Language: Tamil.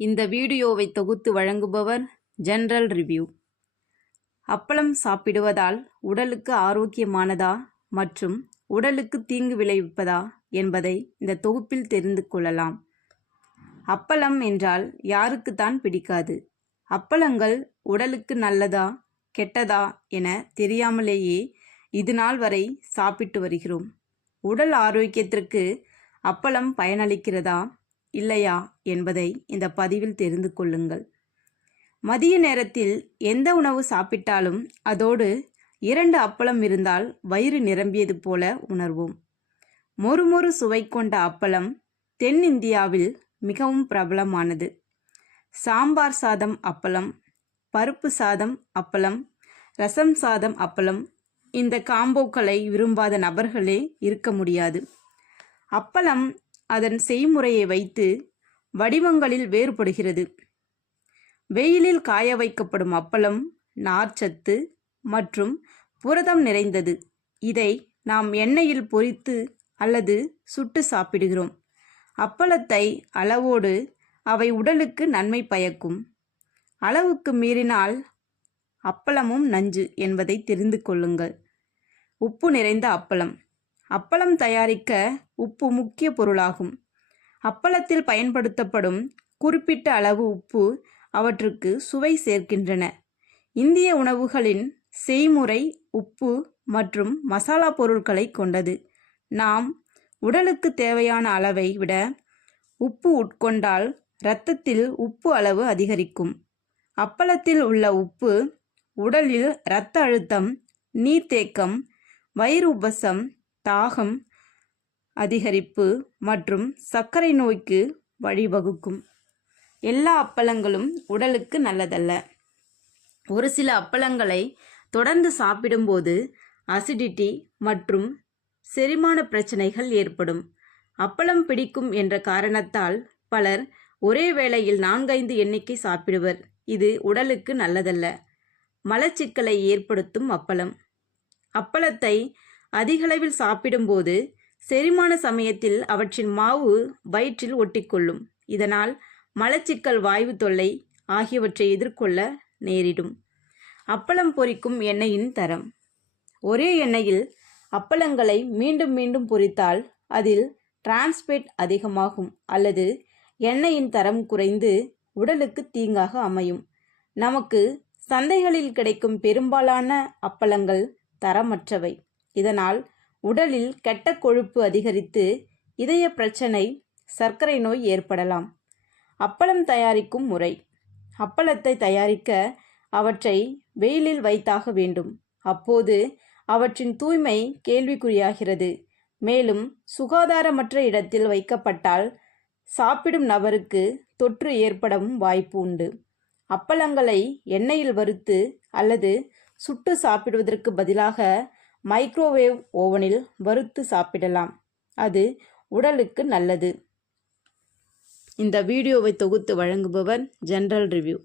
இந்த வீடியோவை தொகுத்து வழங்குபவர் ஜெனரல் ரிவ்யூ அப்பளம் சாப்பிடுவதால் உடலுக்கு ஆரோக்கியமானதா மற்றும் உடலுக்கு தீங்கு விளைவிப்பதா என்பதை இந்த தொகுப்பில் தெரிந்து கொள்ளலாம். அப்பளம் என்றால் யாருக்குத்தான் பிடிக்காது. அப்பளங்கள் உடலுக்கு நல்லதா கெட்டதா என தெரியாமலேயே இது நாள் வரை சாப்பிட்டு வருகிறோம். உடல் ஆரோக்கியத்திற்கு அப்பளம் பயனளிக்கிறதா இல்லையா என்பதை இந்த பதிவில் தெரிந்து கொள்ளுங்கள். மதிய நேரத்தில் எந்த உணவு சாப்பிட்டாலும் அதோடு இரண்டு அப்பளம் இருந்தால் வயிறு நிரம்பியது போல உணர்வோம். மொறுமொறு சுவை கொண்ட அப்பளம் தென்னிந்தியாவில் மிகவும் பிரபலமானது. சாம்பார் சாதம் அப்பளம் பருப்பு சாதம் அப்பளம் ரசம் சாதம் அப்பளம் இந்த காம்போக்களை விரும்பாத நபர்களே இருக்க முடியாது. அப்பளம் அதன் செய்முறையை வைத்து வடிவங்களில் வேறுபடுகிறது. வெயிலில் காய வைக்கப்படும் அப்பளம் நார்ச்சத்து மற்றும் புரதம் நிறைந்தது. இதை நாம் எண்ணெயில் பொரித்து அல்லது சுட்டு சாப்பிடுகிறோம். அப்பளத்தை அளவோடு அவை உடலுக்கு நன்மை பயக்கும். அளவுக்கு மீறினால் அப்பளமும் நஞ்சு என்பதை தெரிந்து கொள்ளுங்கள். உப்பு நிறைந்த அப்பளம். அப்பளம் தயாரிக்க உப்பு முக்கிய பொருளாகும். அப்பளத்தில் பயன்படுத்தப்படும் குறிப்பிட்ட அளவு உப்பு அவற்றுக்கு சுவை சேர்க்கின்றன. இந்திய உணவுகளின் செய்முறை உப்பு மற்றும் மசாலா பொருட்களை கொண்டது. நாம் உடலுக்கு தேவையான அளவை விட உப்பு உட்கொண்டால் இரத்தத்தில் உப்பு அளவு அதிகரிக்கும். அப்பளத்தில் உள்ள உப்பு உடலில் இரத்த அழுத்தம் நீர்த்தேக்கம் வயிறு உபசம் தாகம் அதிகரிப்பு மற்றும் சர்க்கரை நோய்க்கு வழிவகுக்கும். எல்லா அப்பளங்களும் உடலுக்கு நல்லதல்ல. ஒரு சில அப்பளங்களை தொடர்ந்து சாப்பிடும்போது அசிடிட்டி மற்றும் செரிமான பிரச்சனைகள் ஏற்படும். அப்பளம் பிடிக்கும் என்ற காரணத்தால் பலர் ஒரே வேளையில் நான்கைந்து எண்ணிக்கை சாப்பிடுவர். இது உடலுக்கு நல்லதல்ல. மலச்சிக்கலை ஏற்படுத்தும் அப்பளம். அப்பளத்தை அதிகளவில் சாப்பிடும்போது செரிமான சமயத்தில் அவற்றின் மாவு வயிற்றில் ஒட்டிக்கொள்ளும். இதனால் மலச்சிக்கல் வாய்வு தொல்லை ஆகியவற்றை எதிர்கொள்ள நேரிடும். அப்பளம் பொரிக்கும் எண்ணெயின் தரம். ஒரே எண்ணெயில் அப்பளங்களை மீண்டும் மீண்டும் பொரித்தால் அதில் டிரான்ஸ்பேட் அதிகமாகும் அல்லது எண்ணெயின் தரம் குறைந்து உடலுக்கு தீங்காக அமையும். நமக்கு சந்தைகளில் கிடைக்கும் பெரும்பாலான அப்பளங்கள் தரமற்றவை. இதனால் உடலில் கெட்ட கொழுப்பு அதிகரித்து இதய பிரச்சனை சர்க்கரை நோய் ஏற்படலாம். அப்பளம் தயாரிக்கும் முறை. அப்பளத்தை தயாரிக்க அவற்றை வெயிலில் வைத்தாக வேண்டும். அப்போது அவற்றின் தூய்மை கேள்விக்குறியாகிறது. மேலும் சுகாதாரமற்ற இடத்தில் வைக்கப்பட்டால் சாப்பிடும் நபருக்கு தொற்று ஏற்படவும் வாய்ப்பு உண்டு. அப்பளங்களை எண்ணெயில் வறுத்து அல்லது சுட்டு சாப்பிடுவதற்கு பதிலாக மைக்ரோவேவ் ஓவனில் வறுத்து சாப்பிடலாம். அது உடலுக்கு நல்லது. இந்த வீடியோவை தொகுத்து வழங்குபவர் ஜெனரல் ரிவ்யூ.